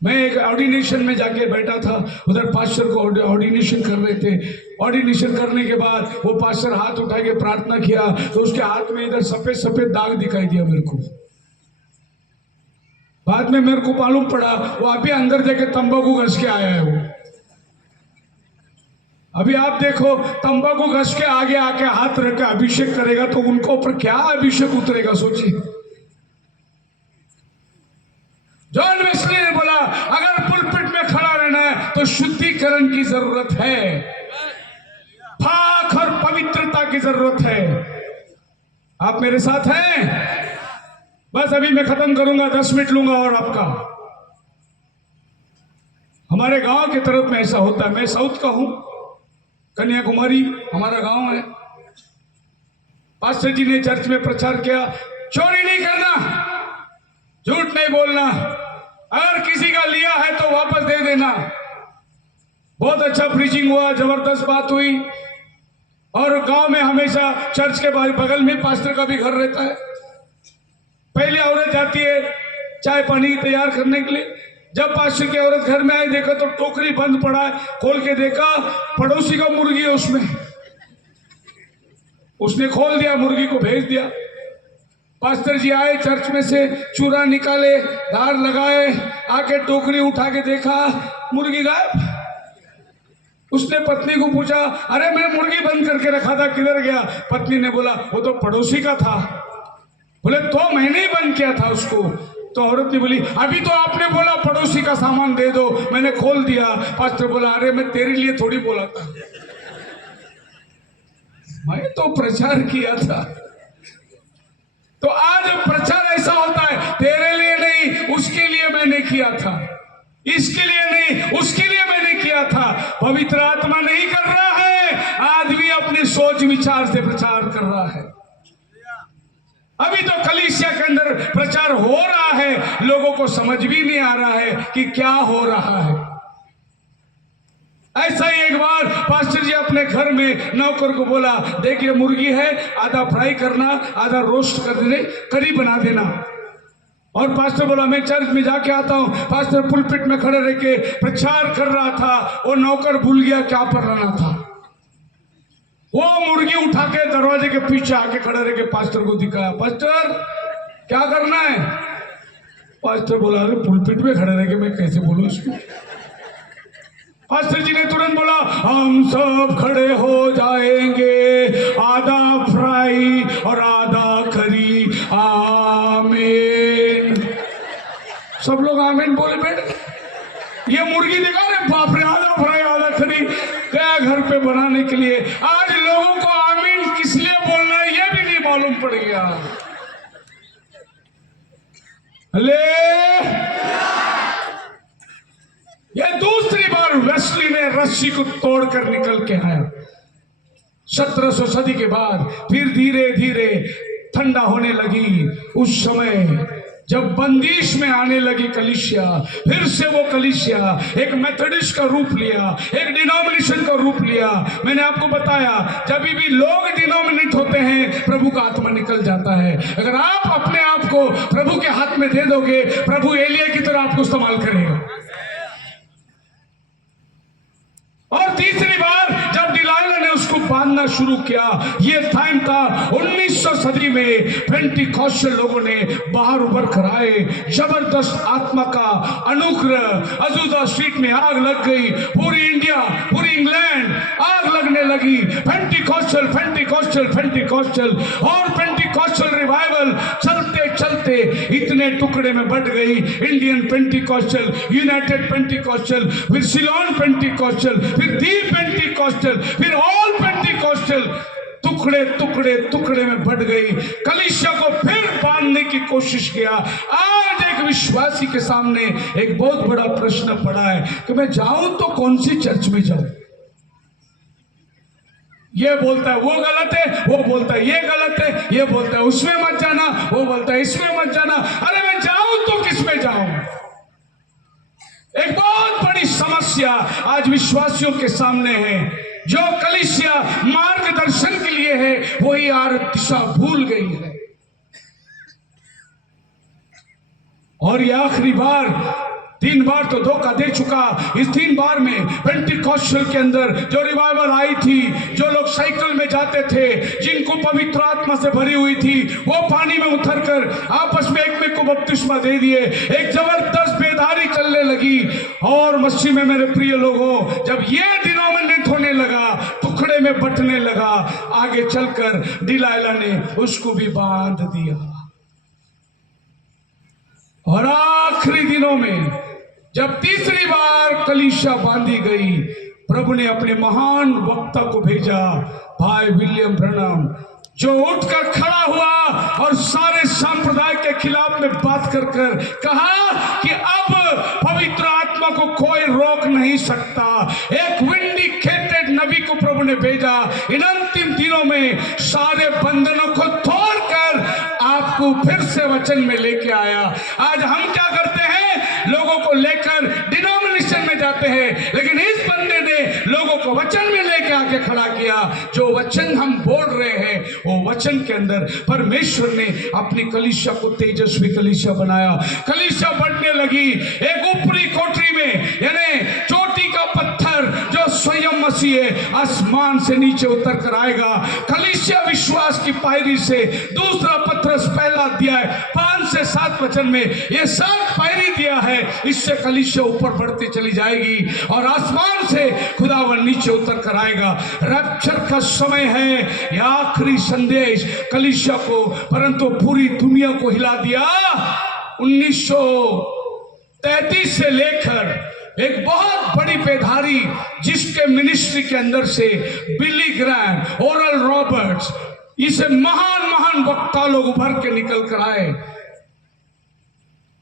मैं एक ऑर्डिनेशन में जाके बैठा था, उधर पास्टर को ऑर्डिनेशन कर रहे थे। ऑर्डिनेशन करने के बाद वो पास्टर हाथ उठा के प्रार्थना किया, तो उसके हाथ में इधर सफेद सफेद दाग दिखाई दिया मेरे को। बाद में मेरे को मालूम पड़ा वो अभी अंदर जाके तंबाकू घस के आया है। वो अभी आप देखो, तंबाकू घस के आगे आके हाथ रख के अभिषेक करेगा तो उनको ऊपर क्या अभिषेक उतरेगा, सोचिए। जॉन वेस्ली ने बोला अगर पुलपिट में खड़ा रहना है तो शुद्धिकरण की जरूरत है, पाक और पवित्रता की जरूरत है। आप मेरे साथ हैं? बस अभी मैं खत्म करूंगा, 10 मिनट लूंगा और आपका। हमारे गांव की तरफ में ऐसा होता है। मैं साउथ का हूं, कन्याकुमारी हमारा गांव है। पास्टर जी ने चर्च में प्रचार किया, चोरी नहीं करना, झूठ नहीं बोलना, अगर किसी का लिया है तो वापस दे देना। बहुत अच्छा प्रीचिंग हुआ, जबरदस्त बात हुई। और गांव में हमेशा चर्च के बगल में पास्टर का भी घर रहता है। पहले औरत जाती है चाय पानी तैयार करने के लिए। जब पास्टर की औरत घर में आई, देखा तो टोकरी बंद पड़ा है, खोल के देखा पड़ोसी का मुर्गी है उसमें। उसने खोल दिया, मुर्गी को भेज दिया। पास्टर जी आए, चर्च में से चूरा निकाले, धार लगाए, आके टोकरी उठा के देखा, मुर्गी गायब। उसने पत्नी को पूछा, अरे मैं मुर्गी बंद करके रखा था, किधर गया? पत्नी ने बोला वो तो पड़ोसी का था। बोले तो मैंने ही बंद किया था उसको। तो औरत ने बोली अभी तो आपने बोला पड़ोसी का सामान दे दो, मैंने खोल दिया। पास्टर बोला अरे मैं तेरे लिए थोड़ी बोला था। मैं तो प्रचार किया था। तो आज प्रचार ऐसा होता है, तेरे लिए नहीं उसके लिए मैंने किया था, इसके लिए नहीं उसके लिए मैंने किया था। पवित्र आत्मा नहीं कर रहा है, आदमी अपनी सोच विचार से प्रचार कर रहा है। अभी तो कलीसिया के अंदर प्रचार हो रहा है, लोगों को समझ भी नहीं आ रहा है कि क्या हो रहा है। ऐसा ही एक बार पास्टर जी अपने घर में नौकर को बोला, देखिए मुर्गी है, आधा फ्राई करना, आधा रोस्ट कर देने, करी बना देना। और पास्टर बोला मैं चर्च में जाके आता हूं। पास्टर पुलपिट में खड़े रह के प्रचार कर रहा था, वो नौकर भूल गया क्या पढ़ना था। वो मुर्गी उठा के दरवाजे के पीछे आके खड़े रह के पास्टर को दिखाया, पास्टर क्या करना है। पास्टर बोला अरे पुलपिट में खड़े रह के मैं कैसे बोलूं इसको। पास्टर जी ने तुरंत बोला हम सब खड़े हो जाएंगे, आधा फ्राई और आधा करी, आमीन। सब लोग आमीन बोले बैठ गए। ये मुर्गी दिखा रहे, बाप रे, आधा फ्राई आधा करी गया घर पे बनाने के लिए। आज लोगों को आमीन किस लिए बोलना है ये भी नहीं मालूम पड़ गया। ले ये दूसरी बार वेस्ली ने रस्सी को तोड़कर निकल के आया। 1700 सदी के बाद फिर धीरे धीरे ठंडा होने लगी। उस समय जब बंदिश में आने लगी कलीसिया, फिर से वो कलीसिया एक मेथोडिस्ट का रूप लिया, एक डिनोमिनेशन का रूप लिया। मैंने आपको बताया जब भी लोग डिनोमिनेट होते हैं प्रभु का आत्मा निकल जाता है। अगर आप अपने आप को प्रभु के हाथ में दे दोगे, प्रभु एलिया की तरह आपको इस्तेमाल करेगा। और तीसरी बार जब डिलाइला ने उसको बांधना शुरू किया, ये टाइम था 1900 सदी में। पेंटिकॉस्टल लोगों ने बाहर उभर कर आए, जबरदस्त आत्मा का अनुग्रह। अजूजा स्ट्रीट में आग लग गई, पूरी इंडिया पूरी इंग्लैंड आग लगने लगी। पेंटिकॉस्टल पेंटिकॉस्टल पेंटिकॉस्टल और पेंटिकॉस्टल रिवाइवल चलते चलते इतने टुकड़े में बढ़ गई। इंडियन पेंटिकॉस्टल, यूनाइटेड पेंटिकॉस्टल, फिर सिलोन पेंटिकॉस्टल, फिर दी पेंटिकॉस्टल, फिर ऑल पेंटिकॉस्टल, टुकड़े टुकड़े टुकड़े में बढ़ गई। कलीसिया को फिर बांधने की कोशिश किया। आज एक विश्वासी के सामने एक बहुत बड़ा प्रश्न पड़ा है कि मैं जाऊं तो कौन सी चर्च में जाऊं। ये बोलता है वो गलत है, वो बोलता है ये गलत है, ये बोलता है उसमें मत जाना, वो बोलता है इसमें मत जाना। अरे मैं जाऊं तो किसमें जाऊं। एक बहुत बड़ी समस्या आज विश्वासियों के सामने है। जो कलीसिया मार्गदर्शन के लिए है वही यार दिशा भूल गई है। और ये आखिरी बार, 3 बार तो धोखा दे चुका। इस 3 बार में पेंटिकॉस्टल के अंदर जो रिवाइवल आई थी, जो लोग साइकिल में जाते थे, जिनको पवित्र आत्मा से भरी हुई थी, वो पानी में उतरकर आपस में एक को बपतिस्मा दे दिए। एक जबरदस्त बेदारी चलने लगी। और मसीह में मेरे प्रिय लोगों, जब ये डिनोमिनेट होने लगा, टुकड़े में बंटने लगा, आगे चलकर डिलाइला ने उसको भी बांध दिया। और आखिरी दिनों में जब तीसरी बार कलीसिया बांधी गई, प्रभु ने अपने महान वक्ता को भेजा, भाई विलियम ब्रनम, जो उठकर खड़ा हुआ और सारे संप्रदाय के खिलाफ में बात कर कहा कि अब पवित्र आत्मा को कोई रोक नहीं सकता। एक विंडिकेटेड नबी को प्रभु ने भेजा। इन अंतिम दिनों में सारे बंधनों को तोड़कर आपको फिर से वचन में लेके आया। आज हम क्या करते हैं, लोगों को लेकर डिनोमिनेशन में जाते हैं, लेकिन इस बंदे ने लोगों को वचन में लेके आके खड़ा किया। जो वचन हम बोल रहे हैं वो वचन के अंदर परमेश्वर ने अपनी कलीसिया को तेजस्वी कलीसिया बनाया। कलीसिया बढ़ने लगी। एक ऊपरी कोठरी में, यानी चोटी का पत्थर जो स्वयं मसीह है, आसमान से नीचे उतर कर आएगा। कलीसिया विश्वास की पायरी से, दूसरा पत्रस पहला अध्याय 5 से 7 वचन में ये 7 पायरी दिया है। इससे कलीसिया ऊपर बढ़ती चली जाएगी और आसमान से खुदावन नीचे उतर कर आएगा। रैप्चर का समय है, यह आखिरी संदेश कलीसिया को, परंतु पूरी दुनिया को हिला दिया। 1933 से लेकर एक बहुत बड़ी बेधारी जिसके मिनिस्ट्री के अंदर से बिली ग्रैम, ओरल रॉबर्ट्स, इसे महान महान वक्ता लोग उभर के निकल कर आए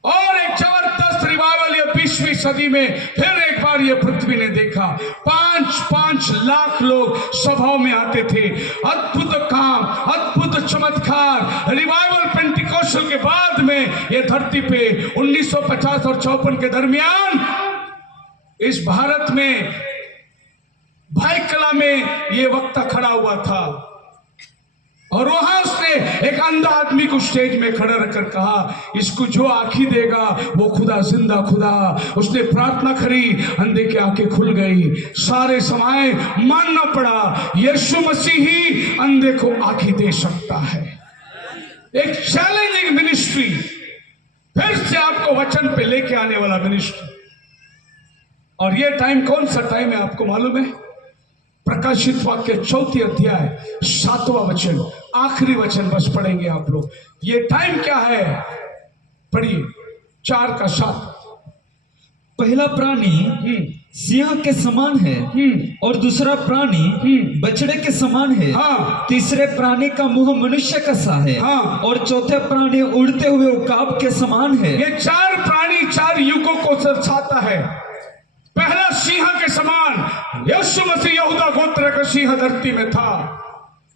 और एक जबरदस्त रिवाइवल ये 20वीं सदी में फिर एक बार ये पृथ्वी ने देखा। 5-5 लाख लोग सभाओं में आते थे। अद्भुत काम, अद्भुत चमत्कार। रिवाइवल पेंटिकोस्टल के बाद में ये धरती पे 1950 और 54 के दरमियान इस भारत में भाईकला में ये वक्ता खड़ा हुआ था और वहां उसने एक अंधा आदमी को स्टेज में खड़ा रखकर कहा, इसको जो आंखें देगा वो खुदा, जिंदा खुदा। उसने प्रार्थना करी, अंधे की आंखें खुल गई। सारे समाए मानना पड़ा यीशु मसीह ही अंधे को आंखें दे सकता है। एक चैलेंजिंग मिनिस्ट्री, फिर से आपको वचन पे लेके आने वाला मिनिस्ट्री। और ये टाइम कौन सा टाइम है आपको मालूम है? प्रकाशित वाक्य 4 अध्याय 7वां वचन, आखिरी वचन बस पढ़ेंगे आप लोग। ये टाइम क्या है? पढ़िए 4:7। पहला प्राणी सिंह के समान है और दूसरा प्राणी बछड़े के समान है। हाँ। तीसरे प्राणी का मुंह मनुष्य का सा है। हाँ। और चौथे प्राणी उड़ते हुए उकाब के समान है। ये 4 प्राणी 4 युगों को दर्शाता है। पहला सिंह के समान, यीशु मसीह यहूदा गोत्र का सिंह धरती में था।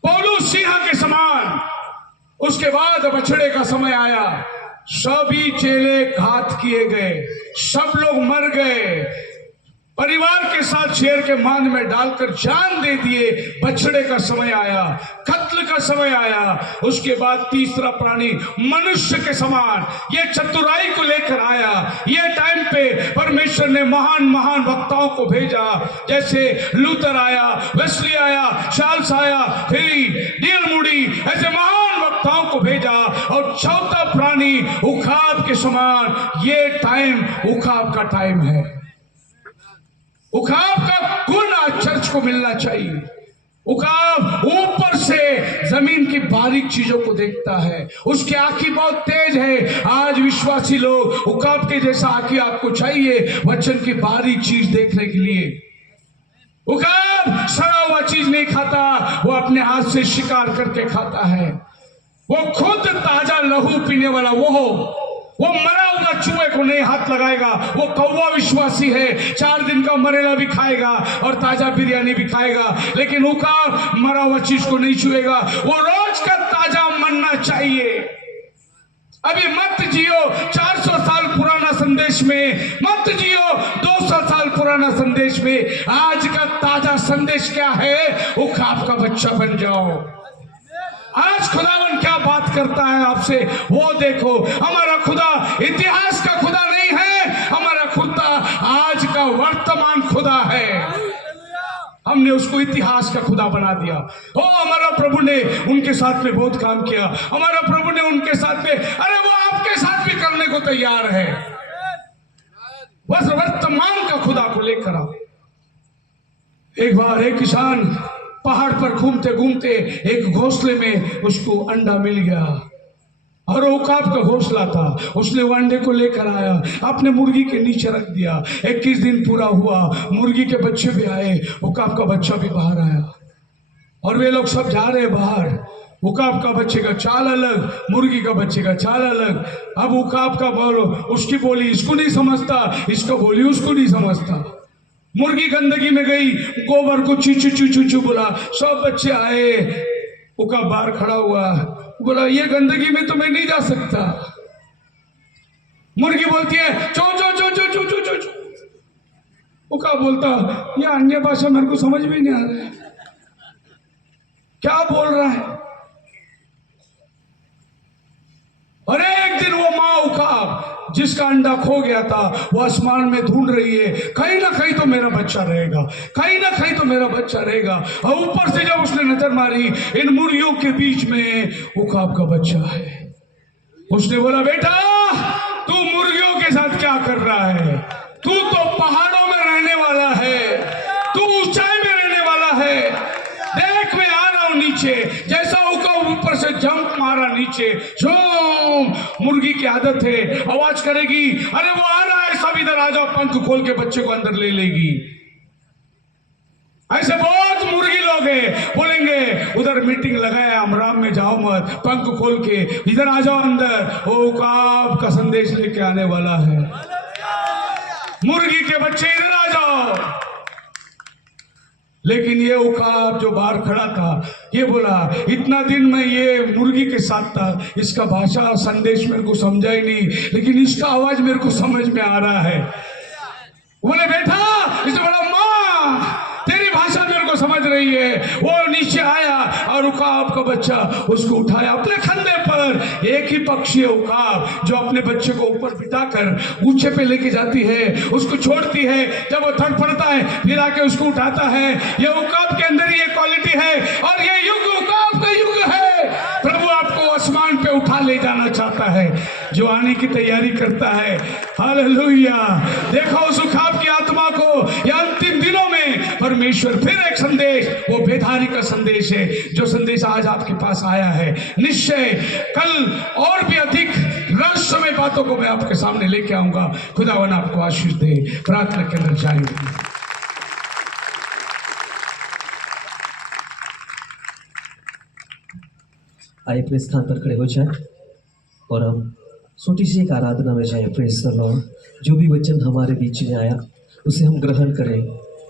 पौलुस सिंह के समान। उसके बाद बछड़े का समय आया, सभी चेले घात किए गए, सब लोग मर गए, परिवार के साथ शेर के मान में डालकर जान दे दिए। बछड़े का समय आया, कत्ल का समय आया। उसके बाद तीसरा प्राणी मनुष्य के समान, ये चतुराई को लेकर आया। ये टाइम पे परमेश्वर ने महान महान वक्ताओं को भेजा, जैसे लूथर आया, वेस्ली आया, चार्ल्स आया, फिर डीएल मूडी, ऐसे महान वक्ताओं को भेजा। और चौथा प्राणी उकाब के समान। ये टाइम उकाब का टाइम है। उकाब का गुण आज चर्च को मिलना चाहिए। उकाब ऊपर से जमीन की बारीक चीजों को देखता है, उसकी आंखें बहुत तेज है। आज विश्वासी लोग उकाब के जैसा आंखें आपको चाहिए वचन की बारीक चीज देखने के लिए। उकाब सड़ा हुआ चीज नहीं खाता, वो अपने हाथ से शिकार करके खाता है। वो खुद ताजा लहू पीने वाला वो मरा हुआ चूहे को नहीं हाथ लगाएगा। वो कौवा विश्वासी है, 4 दिन का मरेला भी खाएगा और ताजा बिरयानी भी खाएगा, लेकिन उकाब मरा हुआ चीज को नहीं छुएगा। वो रोज का ताजा मन्ना चाहिए। अभी मत जियो 400 साल पुराना संदेश में, मत जियो 200 साल पुराना संदेश में। आज का ताजा संदेश क्या है? उकाब का बच्चा बन जाओ। आज खुदावन क्या बात करता है आपसे, वो देखो। हमारा खुदा इतिहास का खुदा नहीं है, हमारा खुदा आज का वर्तमान खुदा है। हमने उसको इतिहास का खुदा बना दिया। ओ हमारा प्रभु ने उनके साथ में बहुत काम किया, हमारा प्रभु ने उनके साथ में, अरे वो आपके साथ भी करने को तैयार है। बस वर्तमान का खुदा को लेकर आओ। एक बार एक किसान पहाड़ पर घूमते घूमते एक घोंसले में उसको अंडा मिल गया और उकाब का घोंसला था। उसने वो अंडे को लेकर आया, अपने मुर्गी के नीचे रख दिया। 21 दिन पूरा हुआ, मुर्गी के बच्चे भी आए, उकाब का बच्चा भी बाहर आया और वे लोग सब जा रहे बाहर। उकाब का बच्चे का चाल अलग, मुर्गी का बच्चे का चाल अलग। अब उकाब का बोलो, उसकी बोली इसको नहीं समझता, इसको बोली उसको नहीं समझता। मुर्गी गंदगी में गई, गोबर को चू चू चू चू चू बोला, सब बच्चे आए। उकाब बाहर खड़ा हुआ, बोला ये गंदगी में तो मैं नहीं जा सकता। मुर्गी बोलती है चो चो चो चो चो चो चो चो। उकाब बोलता ये अन्य भाषा मेरे को समझ में नहीं आ रहा है, क्या बोल रहा है। और एक दिन वो माँ उकाब जिसका अंडा खो गया था, वो आसमान में ढूंढ रही है, कहीं ना कहीं तो मेरा बच्चा रहेगा, कहीं ना कहीं तो मेरा बच्चा रहेगा। और ऊपर से जब उसने नजर मारी, इन मुर्गियों के बीच में उकाब का बच्चा है। उसने बोला बेटा तू मुर्गियों के साथ क्या कर रहा है? तू तो पहाड़ों में रहने वाला है, तू ऊंचाई में रहने वाला है। देख मैं आ रहा हूं नीचे। जैसा उकाब ऊपर से जंप मारा नीचे, झूम, मुर्गी की आदत है आवाज करेगी, अरे वो आ रहा है सब इधर आ जाओ, पंख खोल के बच्चे को अंदर ले लेगी। ऐसे बहुत मुर्गी लोग हैं, बोलेंगे उधर मीटिंग लगाया, अमराम में जाओ मत, पंख खोल के इधर आ जाओ अंदर, वो उकाब का संदेश लेके आने वाला है। मुर्गी के बच्चे इधर आ जाओ। लेकिन ये उकाब जो बाहर खड़ा था, ये बोला इतना दिन मैं ये मुर्गी के साथ था, इसका भाषा और संदेश मेरे को समझा ही नहीं, लेकिन इसका आवाज मेरे को समझ में आ रहा है। बोले बेटा, इसने बोला माँ तेरी भाषा मेरे को समझ रही है। वो नीचे आया और उकाब का बच्चा उसको उठाया अपने कंधे पर। एक ही पक्षी है उकाब जो अपने बच्चे को ऊपर बिठाकर ऊंचे पे लेके जाती है, उसको छोड़ती है, जब वो तड़फड़ता है फिर आके उसको उठाता है। ये उकाब के अंदर ये क्वालिटी है, और ये युग उकाब का युग है। प्रभु आपको आसमान पे उठा ले जाना चाहता है, जो आने की तैयारी करता है। हालेलुया। देखो उस उकाब की आत्मा को ये अंतिम दिनों में परमेश्वर फिर एक संदेश, वो बेदारी का संदेश है, जो संदेश आज आपके पास आया है। निश्चय कल और भी अधिक रहस्यमय बातों को मैं आपके सामने लेके आऊंगा। खुदावन आपको आशीष दे। प्रार्थना के अंदर जाएंगे। आइए अपने स्थान पर खड़े हो जाए और हम छोटी सी एक आराधना में जाए। Praise the Lord. जो भी वचन हमारे बीच में आया उसे हम ग्रहण करें।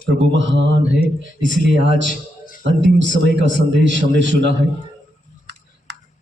प्रभु महान है, इसलिए आज अंतिम समय का संदेश हमने सुना है।